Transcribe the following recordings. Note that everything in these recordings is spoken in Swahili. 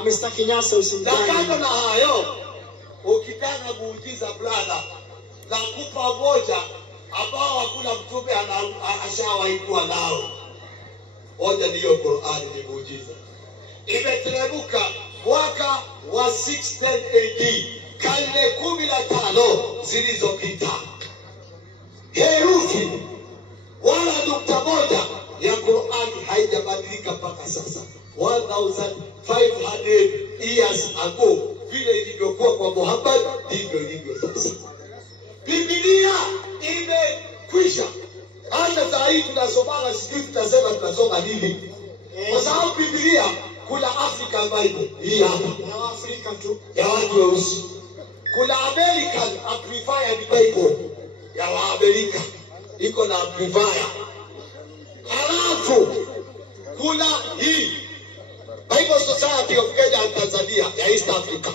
Mr. Kinyasa usimdanganye. Na kando na hayo, ukitaka muujiza brother, na kupa moja ambao hakuna mtume ashawahi kuwa nao. Moja ndiyo Qur'ani, ni muujiza. Imeteremka mwaka wa 610 AD, karne 15 zilizopita. Herufi wala nukta moja ya Qur'ani haijabadilika mpaka sasa. 1500 years ago, vile ilivyokuwa kwa Muhammad ndivyo ilivyo sasa. Biblia imekwisha. Hata saa hii tunasoma, sijui tutasema tunasoma nini. Kwa sababu Biblia kuna African Bible, hii hapa Na Afrika tu. ya watu weusi. Kuna American Amplified Bible ya Waamerika, iko na amplifier. Halafu kuna hii Bible Society of Kenya and Tanzania ya East Africa.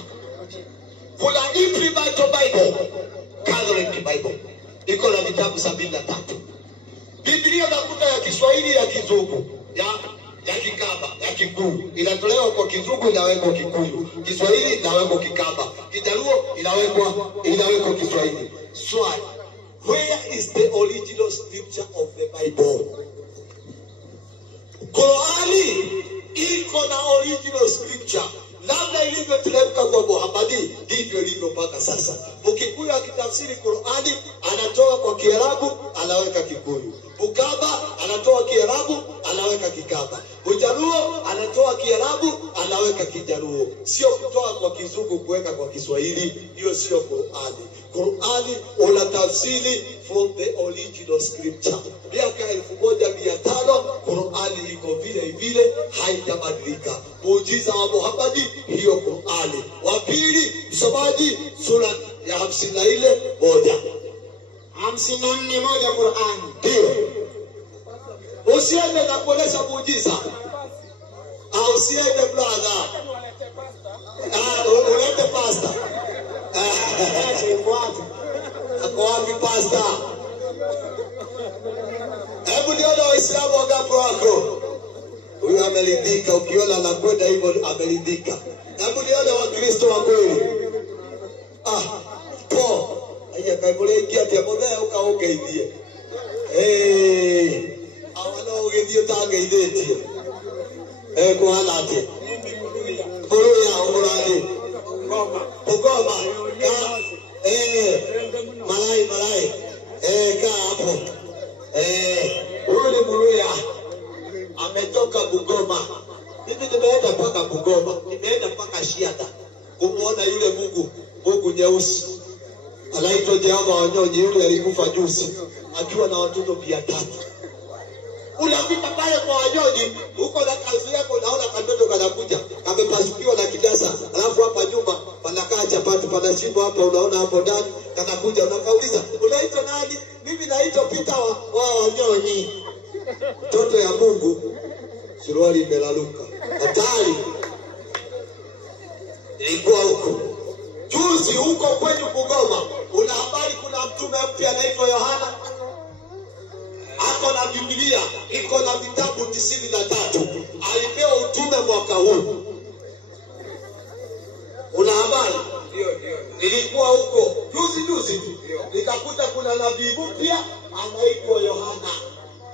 Kuna Imperial Bible, Catholic Bible, iko na vitabu 73. Biblia nakuta ya Kiswahili, ya Kizungu, ya Kikamba, ya Kikuyu. Inatolewa kwa Kizungu, inawekwa Kikuyu. Kiswahili inawekwa Kikamba. Kijaluo inawekwa Kiswahili. Swali, where is the original scripture of the Bible? Qur'ani iko na original scripture. Labda ilivyoteremka kwa Muhammadi ndivyo ilivyo mpaka sasa. Mkikuyu akitafsiri Qur'ani anatoa kwa Kiarabu anaweka Kikuyu. Mkamba anatoa Kiarabu anaweka Kikamba. Mjaluo anatoa Kiarabu anaweka Kijaluo. Sio kutoa kwa Kizungu kuweka kwa Kiswahili. Hiyo sio Qur'ani. Qur'ani unatafsiri from the original scripture. Miaka 1500 Qur'ani iko vile vile, haijabadilika. Muujiza wa Muhammad hiyo Qur'ani. Wa pili, msomaji sura ya 54:1. 54:1 Qur'ani. Ndio. Usiende na kuonesha muujiza. Usiende brother. Ulete pasta. Ako wapi pasta? Hebu niona Waislamu wangapi wako? Huyu amelidhika, ukiona anakwenda hivyo amelidhika. Hebu niona Wakristo wa kweli. Aya kaibole kiatia modha ukaogeithie. Awano ugeithie tangeithietie. Kuhana atia. Buruya umuradi. Ugoma. Malai. Kaa hapo. Huyu ni Buruya. Ametoka Bugoma. Mimi nimeenda mpaka Bugoma. Nimeenda mpaka Shiada kumuona yule Mungu nyeusi. Anaitwa Jehova Wanyonyi, yule alikufa juzi akiwa na watoto 300. Unapita pale kwa Wanyonyi, uko na kazi yako, unaona katoto kanakuja, kamepasukiwa na kidasa, alafu hapa nyuma panakaa chapati, pana shimo hapa, unaona hapo ndani, kanakuja, unakauliza, unaitwa nani? Mimi naitwa Peter wa Wanyonyi. Mtoto ya Mungu, suruali imelaluka. Hatari. Ilikuwa huko. Juzi huko kwenye Bugoma, una habari kuna mtume mpya anaitwa Yohana. Ako na Biblia, iko na vitabu 93. Alipewa utume mwaka huu. Una habari? Ndio. Nilikuwa huko juzi tu. Nikakuta kuna nabii mpya anaitwa Yohana.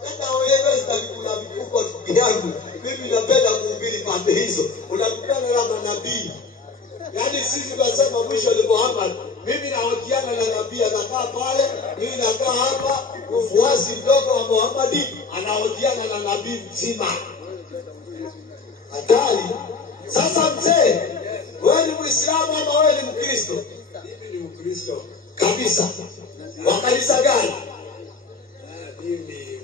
Hata wewe kuna vifuko yangu. Mimi napenda kuhubiri pande hizo. Unakutana na manabii. Yaani sisi tunasema mwisho ni Muhammad. Mimi nahojiana na nabii anakaa pale, mimi nakaa hapa, mfuasi mdogo wa Muhammad anahojiana na nabii mzima. Hatari. Sasa mzee, wewe ni Muislamu ama wewe ni Mkristo? Mimi ni Mkristo. Kabisa. Wa kanisa gani? Mimi ni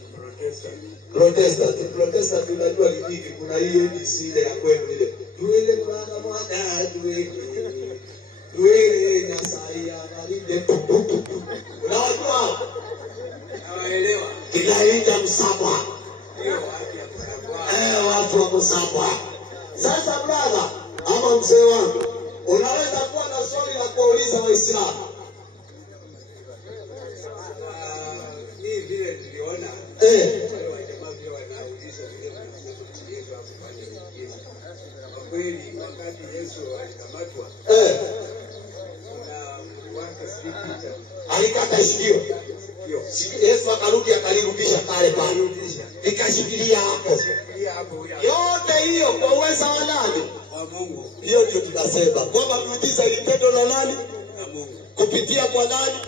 Protestant unajua ni hivi, kuna hii ABC ile ya kwenu ile. Tuele mwana tuele na saia malinde. Unajua? Naelewa. Kinaita Msabwa. Watu wa Msabwa. Sasa brother, ama mzee wangu, unaweza kuwa na swali la kuuliza Waislamu. Mimi vile niliona kweli wakati Yesu alikamatwa. Alikata sikio. Yesu akarudi akalirudisha pale pale. Ikashikilia hapo. Yote hiyo kwa uwezo wa nani? Wa Mungu. Hiyo ndio tunasema kwamba miujiza ilitendwa na nani? Na Mungu. Kupitia kwa nani?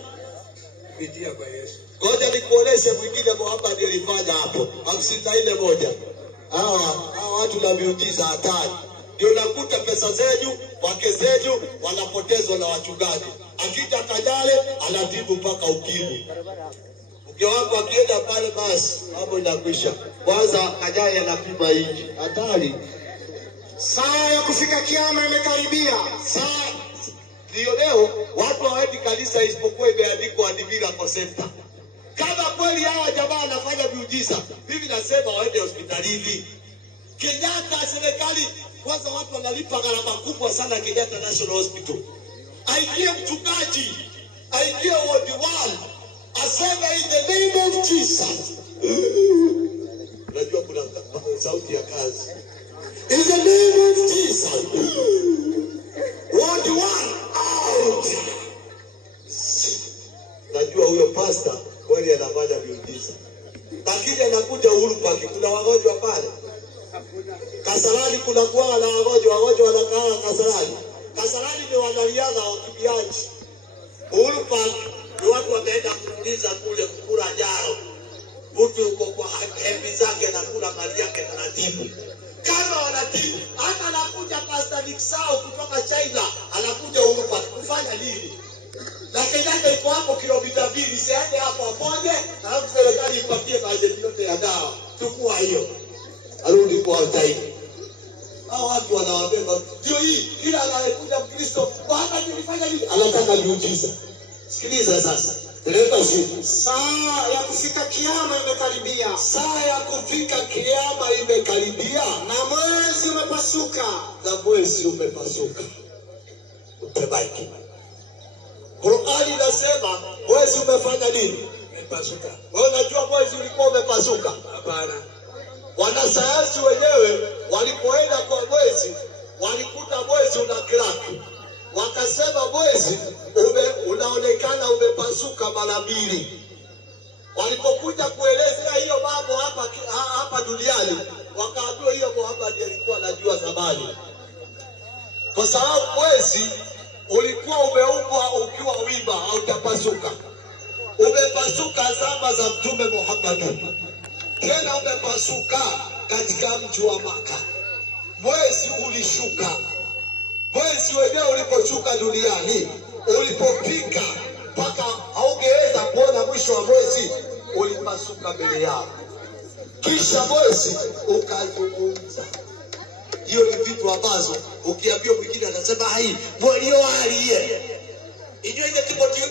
Kupitia kwa Yesu. Ngoja nikuoneshe mwingine Muhammad alifanya hapo. 54:1. Hawa watu na miujiza hatari. Ndio nakuta pesa zenyu, wake zenyu wanapotezwa na wachungaji. Akija Kajale anatibu mpaka ukimwi. Mke wako akienda pale basi hapo inakwisha. Kwanza Kajale anapima hivi. Hatari. Saa ya kufika kiyama imekaribia. Saa ndio leo watu hawaendi kanisa isipokuwa imeandikwa Adivira kwa center. Kama kweli hawa jamaa wanafanya miujiza, mimi nasema waende hospitalini. Kenyatta serikali kwanza watu wanalipa gharama kubwa sana Kenyatta National Hospital. Aingie mchungaji, aingie ward 1, aseme in the name of Jesus. Unajua kuna sauti ya kazi. In the name of Jesus. Ward 1 out. Najua huyo pastor kweli anafanya miujiza. Lakini anakuja Uhuru Park, kuna wagonjwa pale. Kasarani kuna kuwa na wagonjwa wanakaa Kasarani. Kasarani ni wanariadha wakimbiaji. Uhuru Park ni watu wameenda kuuliza kule kukula jaro. Mtu uko kwa hebi zake na kula mali yake taratibu. Kama wanatibu, hata anakuja Pastor Niksao kutoka China, anakuja Uhuru Park kufanya nini? Na Kenyatta iko hapo kilomita 2, siende hapo aponye, alafu serikali ipatie bajeti yote ya dawa. Chukua hiyo. Arudi kwa taifa. Hao watu wanawabeba. Ndio hii, kila anayekuja Mkristo, Bwana nilifanya nini? Anataka miujiza. Sikiliza sasa. Leta usiku. Saa ya kufika kiyama imekaribia. Saa ya kufika kiyama imekaribia. Na mwezi umepasuka. Na mwezi umepasuka. Utebaki. Qur'ani inasema mwezi umefanya nini? Umepasuka. Wewe unajua mwezi ulikuwa umepasuka? Hapana. Wanasayansi wenyewe walipoenda kwa mwezi walikuta mwezi una crack. Wakasema mwezi unaonekana umepasuka mara 2. Walipokuja kuelezea hiyo mambo hapa duniani, wakaambiwa hiyo Muhammad alikuwa anajua zamani. Kwa sababu mwezi ulikuwa umeumbwa ukiwa wima hautapasuka. Umepasuka zama za Mtume Muhammad. Tena umepasuka katika mji wa Maka. Mwezi ulishuka. Mwezi wenyewe uliposhuka duniani, ulipopika mpaka haungeweza kuona mwisho wa mwezi, ulipasuka mbele yao. Kisha mwezi ukazungumza. Hiyo ni vitu ambazo ukiambia mwingine anasema hai mwelio aliye. Ijo ile kiboti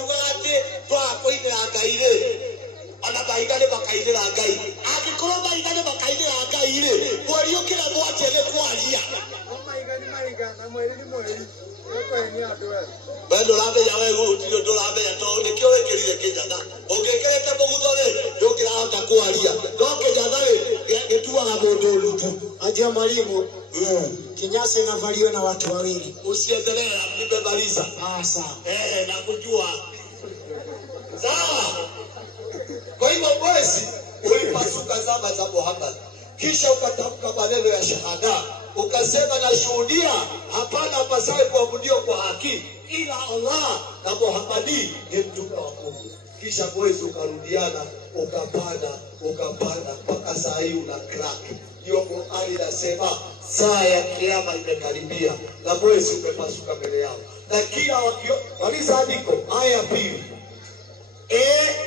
wake twako ile agaire. Anabaigane bakaire agai. Akikoro baigane bakaire agai ile. Mwelio kila mmoja ile kwalia. Bado labe ya wewe utio dola abe ya to nikio wekelile kijana. Ongekelete bugudole ndogira hata kualia. Ndoke jadale getua na bodolu tu. Ajia mwalimu. Kinyasa inavaliwa na watu wawili. Usiendelee nibebaliza. Sawa. Nakujua. Sawa. Kwa hivyo mwezi ulipasuka zama za Muhammad. Kisha ukatamka maneno ya shahada. Ukasema na shuhudia hapana apasaye kuabudiwa kwa haki ila Allah na Muhammadi ni mtume wa Mungu. Kisha mwezi ukarudiana ukapanda mpaka saa hii una crack. Hiyo Qur'ani inasema saa ya kiyama imekaribia na mwezi umepasuka mbele yao. Na kila waliza andiko aya 2.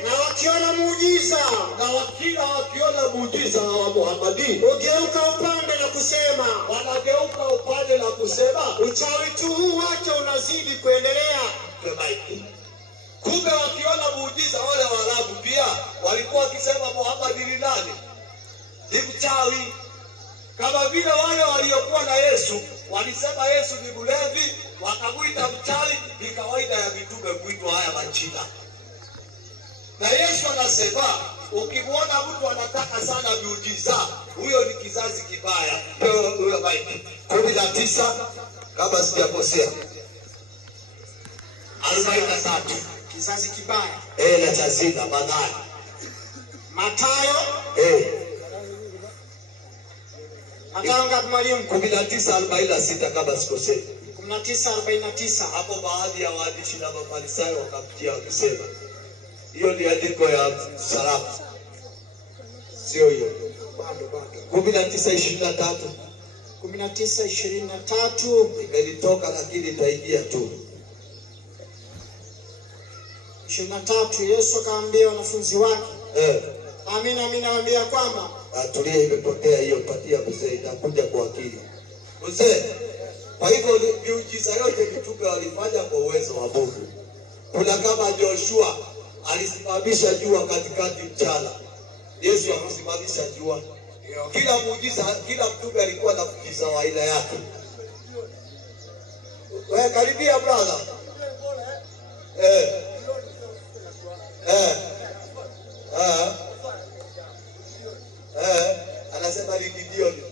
Na wakiona muujiza. Na wakiona muujiza wa Muhammadi Ugeuka upande na kusema. Wanageuka upande na kusema Uchawi tu huu wake unazidi kuendelea. Kumbe wakiona muujiza wale Waarabu pia walikuwa wakisema Muhammad ni nani? Ni mchawi. Kama vile wale waliokuwa na Yesu walisema Yesu ni mlevi, wakamuita mchawi. Ni kawaida ya mitume kuitwa haya majina. Na Yesu anasema ukimwona mtu anataka sana miujiza, huyo ni kizazi kibaya. Huyo Mike 19 kama sijakosea 43 kizazi kibaya. na cha zina Mathayo. Mathayo Mathayo ngapi mwalimu? 19:46 kama sikosea. 19:49. Hapo baadhi ya waandishi na Mafarisayo wakamtia wakisema hiyo ni andiko ya salamu. Sio hiyo. Bado. 19:23. 19:23 imelitoka lakini itaingia tu. 23 Yesu akaambia wanafunzi wake, amina nawaambia kwamba tulia, imepotea hiyo, patia mzee, itakuja kwa akili. Mzee, kwa hivyo miujiza yote mitume walifanya kwa uwezo wa Mungu. Kuna kama Joshua alisimamisha jua katikati mchana. Yesu akasimamisha jua. Kila muujiza, kila mtume alikuwa na muujiza wa aina yake. Wewe karibia brother. Anasema ni Gideoni.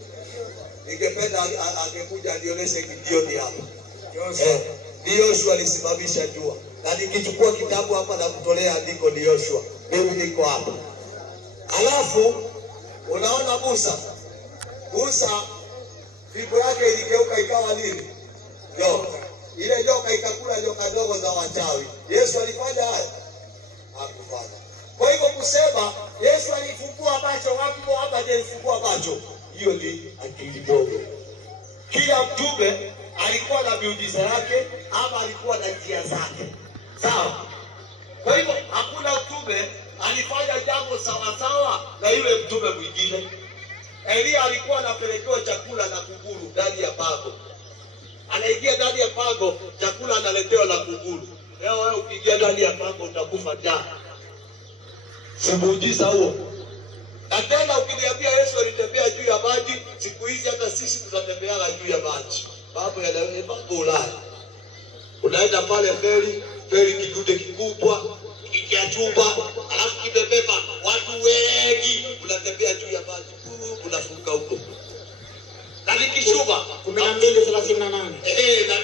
Ningependa angekuja alionyeshe Gideoni hapa. Joshua alisimamisha jua. Na nikichukua kitabu hapa na kutolea andiko ni Joshua. Mimi niko hapa. Alafu unaona Musa fimbo yake iligeuka ikawa nini? Joka. Ile joka ikakula joka dogo za wachawi. Yesu alifanya haya? Hakufanya. Kwa hivyo kusema Yesu alifungua macho, wapi hapa alifungua macho? Hiyo ni akili dogo. Kila mtume alikuwa na miujiza yake ama alikuwa na njia zake. Sawa? Kwa hivyo hakuna mtume alifanya jambo sawa sawa na yule mtume mwingine. Elia alikuwa anapelekewa chakula na kunguru ndani ya pango. Anaingia ndani ya pango, chakula analetewa na kunguru. Leo wewe ukiingia ndani ya pango utakufa njaa. Si muujiza huo? Na tena ukiniambia Yesu alitembea juu ya maji, siku hizi hata sisi tunatembea juu ya maji. Mambo mambo Ulaya. Unaenda pale feri kidude kikubwa, kikiachumba, alafu kibebeba watu wengi, unatembea juu ya maji, unafunga huko. Na nikishuba 12:38.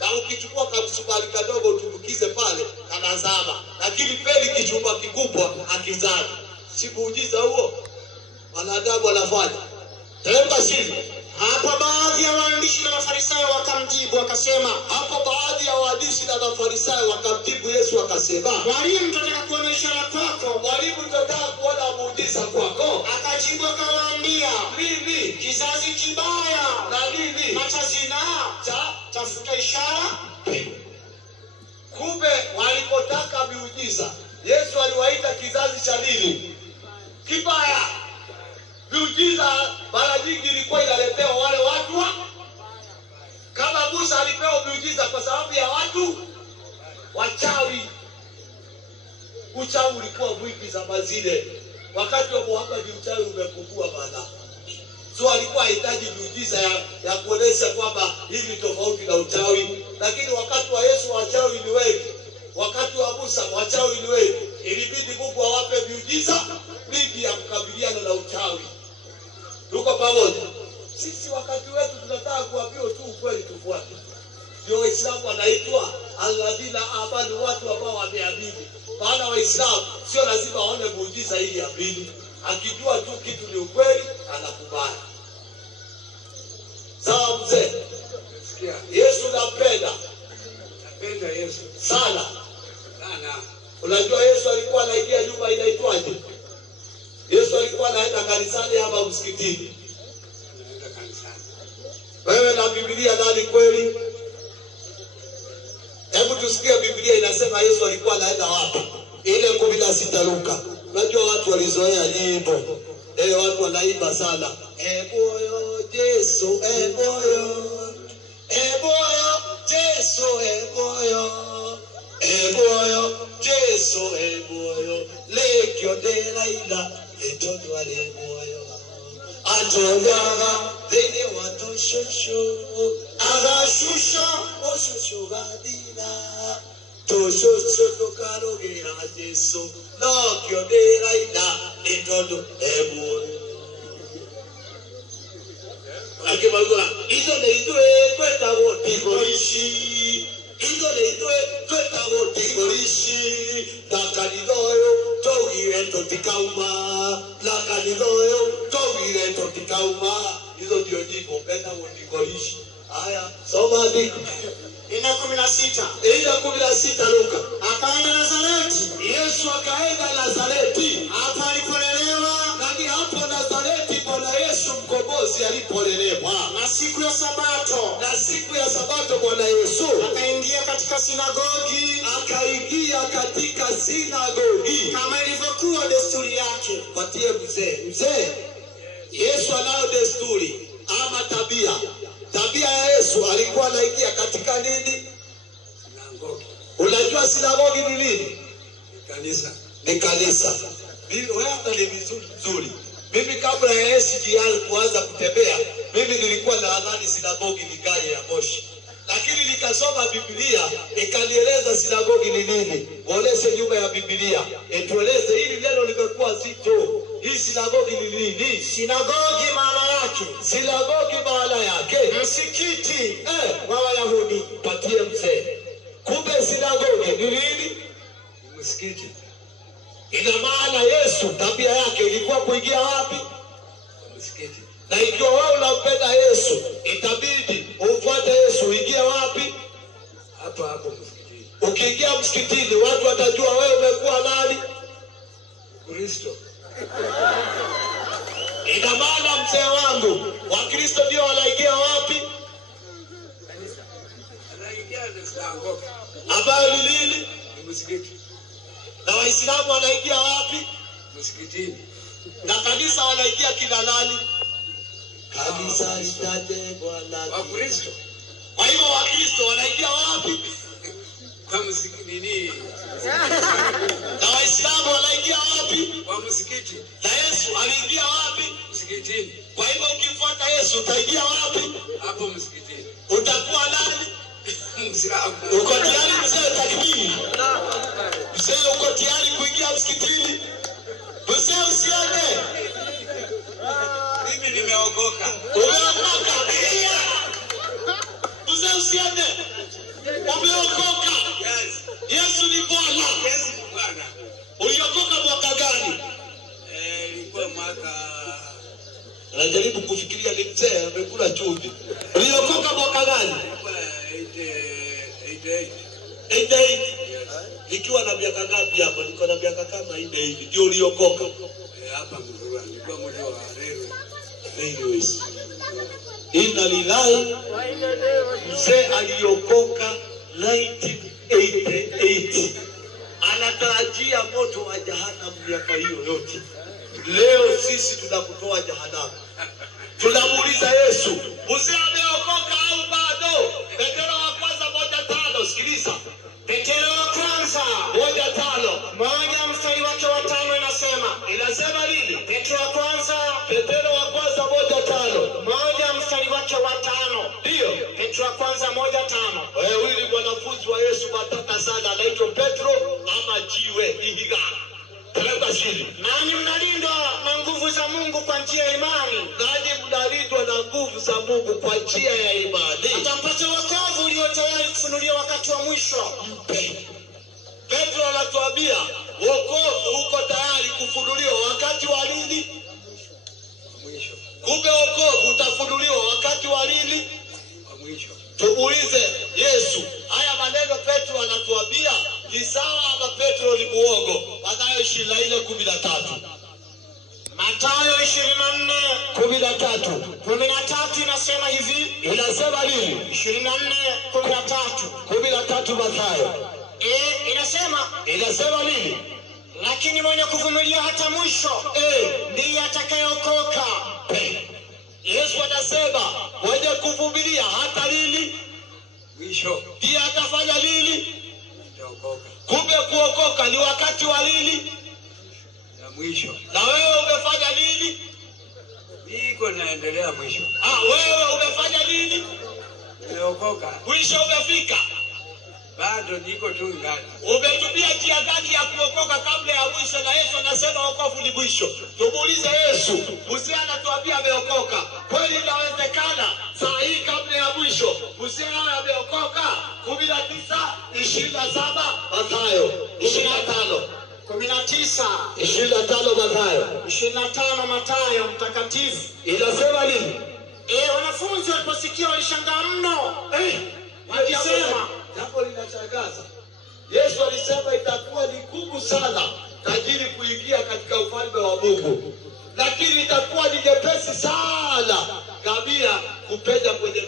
Na ukichukua kamsubari kadogo utumbukize pale kanazama. Lakini feri kichumba kikubwa akizama. Si muujiza huo? Wanadamu wanafanya. Temba sisi. Hapa baadhi ya waandishi na Mafarisayo wakamjibu wakasema, Yesu akasema, mwalimu, tunataka kuona ishara kwako. Mwalimu, tunataka kuona muujiza kwako. Akajibu akawaambia, nini? Kizazi kibaya na nini? na cha zinaa tafuta ishara. Kumbe walipotaka miujiza, Yesu aliwaita kizazi cha nini? Kibaya. Miujiza mara nyingi ilikuwa inaletewa wale watu kama Musa alipewa miujiza kwa sababu ya watu wachawi. Uchawi ulikuwa mwingi zama zile. Wakati wa Muhammad uchawi umepungua bana. So alikuwa hahitaji miujiza ya kuonesha kwamba hivi tofauti na uchawi. Lakini wakati wa Yesu wachawi ni wengi. Wakati wa Musa wachawi ni wengi. Ilibidi Mungu awape miujiza mingi ya kukabiliana na uchawi. Tuko pamoja? Sisi wakati wetu tunataka kuambiwa tu ukweli tufuate. Ndio Waislamu wanaitwa alladhina amanu, watu ambao wameamini. Maana Waislamu sio lazima waone muujiza ili amini. Akijua tu kitu ni ukweli anakubali. Sawa mzee? Yesu napenda. Napenda Yesu sana. sana. Unajua Yesu alikuwa anaingia nyumba inaitwaje? Yesu alikuwa anaenda kanisani ama msikitini? Anaenda kanisani. Wewe na Biblia nani kweli? Hebu tusikie Biblia inasema Yesu alikuwa anaenda wapi? Ile 16 Luka. Unajua watu walizoea nyimbo. Watu wanaimba sana. Boyo Yesu, boyo. Boyo Yesu, boyo. Boyo Yesu, boyo. Lekyo de laila, etodo ale boyo. Atoyaga dene watoshosho. Agashusha oshosho gadina. Tosho karogera Yesu no kiodera ina itondo ebu. Akimagura izo le itwe kweta wote gorishi. Izo le itwe kweta wote gorishi. Takanidoyo togire totikauma. Lakanidoyo togire totikauma. Izo ndio nyimbo kweta wote gorishi. Haya, soma andiko. Ina 16. Ina 16 Luka. Akaenda Nazareti. Yesu akaenda Nazareti. Hapa alipolelewa. Nani hapo Nazareti Bwana Yesu mkombozi alipolelewa. Na siku ya Sabato. Na siku ya Sabato Bwana Yesu akaingia katika sinagogi. Akaingia katika sinagogi. Kama ilivyokuwa desturi yake. Patie mzee. Yesu anayo desturi ama tabia. Tabia ya Yesu alikuwa anaingia katika nini? Sinagogi. Unajua sinagogi ni nini? Kanisa. Ni kanisa. Wewe hata ni vizuri. Mimi kabla ya Yesu kuanza kutembea, mimi nilikuwa nadhani sinagogi ni gari ya moshi. Lakini nikasoma Biblia, ikanieleza sinagogi ni nini. Waeleze nyuma ya Biblia. Etueleze hili neno limekuwa zito. Hii sinagogi ni nini? Sinagogi maana yake. Sinagogi maana yake msikiti wa Wayahudi. Patie mzee. Kumbe sinagogi ni nini? Msikiti. Ina maana Yesu tabia yake ilikuwa kuingia wapi? Msikiti. Na ikiwa wewe unampenda Yesu, itabidi ufuate Yesu. Uingie wapi? Hapo msikitini. Ukiingia msikitini, watu watajua wewe umekuwa nani? Kristo. Ina maana mzee wangu, Wakristo ndio wanaingia wapi? Kanisa. Anaingia sinagogi. Ambayo ni nini? Msikiti. Na Waislamu wanaingia wapi? Msikitini. Na kanisa wanaingia kina nani? Kanisa litajengwa na Wakristo. Kwa hivyo Wakristo wanaingia wapi? Kwa msikitini. Na Waislamu wanaingia wapi? Kwa msikiti. Na Yesu aliingia wapi? Msikitini. Kwa hivyo ukifuata Yesu utaingia wapi? Hapo msikitini. Utakuwa nani? Muislamu. Uko tayari mzee takbiri? Mzee uko tayari kuingia msikitini? Mzee usiende. Mimi nimeokoka. Umeokoka? Mzee usiende. Umeokoka? Yes. Yesu ni Bwana. Yesu ni Bwana. Uliokoka mwaka gani? Ilikuwa mwaka Anajaribu kufikiria ni mzee amekula chumvi. Uliokoka mwaka gani? 88. Nikiwa na miaka ngapi hapo? Niko na miaka kama 4 hivi. Ndio uliokoka. hapa Mzurua. Nilikuwa mmoja wa Railway. Railways. Inna lillahi. Mzee aliokoka 1988. Anatarajia moto wa jahanamu miaka hiyo yote. Leo sisi tunakutoa jahanamu. Tunamuuliza Yesu, mzee ameokoka au bado? Petero wa kwanza 1:5, sikiliza. Petero wa kwanza 1:5. 1 mstari wake wa 5 inasema. Inasema nini? Petero wa kwanza 1:5. 1 mstari wake wa 5. Ndio. Petero wa kwanza 1:5. Huyu ni mwanafunzi wa Yesu matata sana, anaitwa Petro ama jiwe ihiga. Teleka chini. Nanyi mnalindwa na nguvu za Mungu kwa njia ya imani. Nanyi mnalindwa na nguvu za Mungu kwa njia ya imani. Atampata wokovu ulio tayari kufunuliwa wakati wa mwisho. Petro anatuambia wokovu uko tayari kufunuliwa wakati wa nini? Mwisho. Kumbe wokovu utafunuliwa wakati wa nini? Mwisho. Tuulize Yesu, haya maneno Petro anatuambia ni sawa ama Petro ni muongo? Mathayo 24:13. Mathayo 24:13. 13 inasema hivi. Inasema nini? 24:13. 13 Mathayo. Inasema nini? Lakini mwenye kuvumilia hata mwisho ndiye atakayeokoka. Yesu anasema mwenye kuvumilia hata lini? Mwisho. Ndiye atafanya nini? Ataokoka. Kumbe kuokoka ni wakati wa lini? Na mwisho. Na wewe umefanya nini? Niko naendelea mwisho. Wewe umefanya nini? Nimeokoka. Mwisho umefika. Bado niko tu ngani. Umetumia njia gani ya kuokoka kabla ya mwisho? Na Yesu anasema wokovu ni mwisho. Tumuulize Yesu. Musia anatuambia ameokoka. Kweli inawezekana saa hii kabla ya mwisho Musia ameokoka? 19:27 Mathayo 25. 19:25 Mathayo 25 Mathayo mtakatifu inasema nini? Wanafunzi waliposikia walishangaa mno. Wakisema, jambo linashangaza. Yesu alisema itakuwa ni ngumu sana tajiri kuingia katika ufalme wa Mungu, lakini itakuwa ni nyepesi sana ngamia kupenya kwenye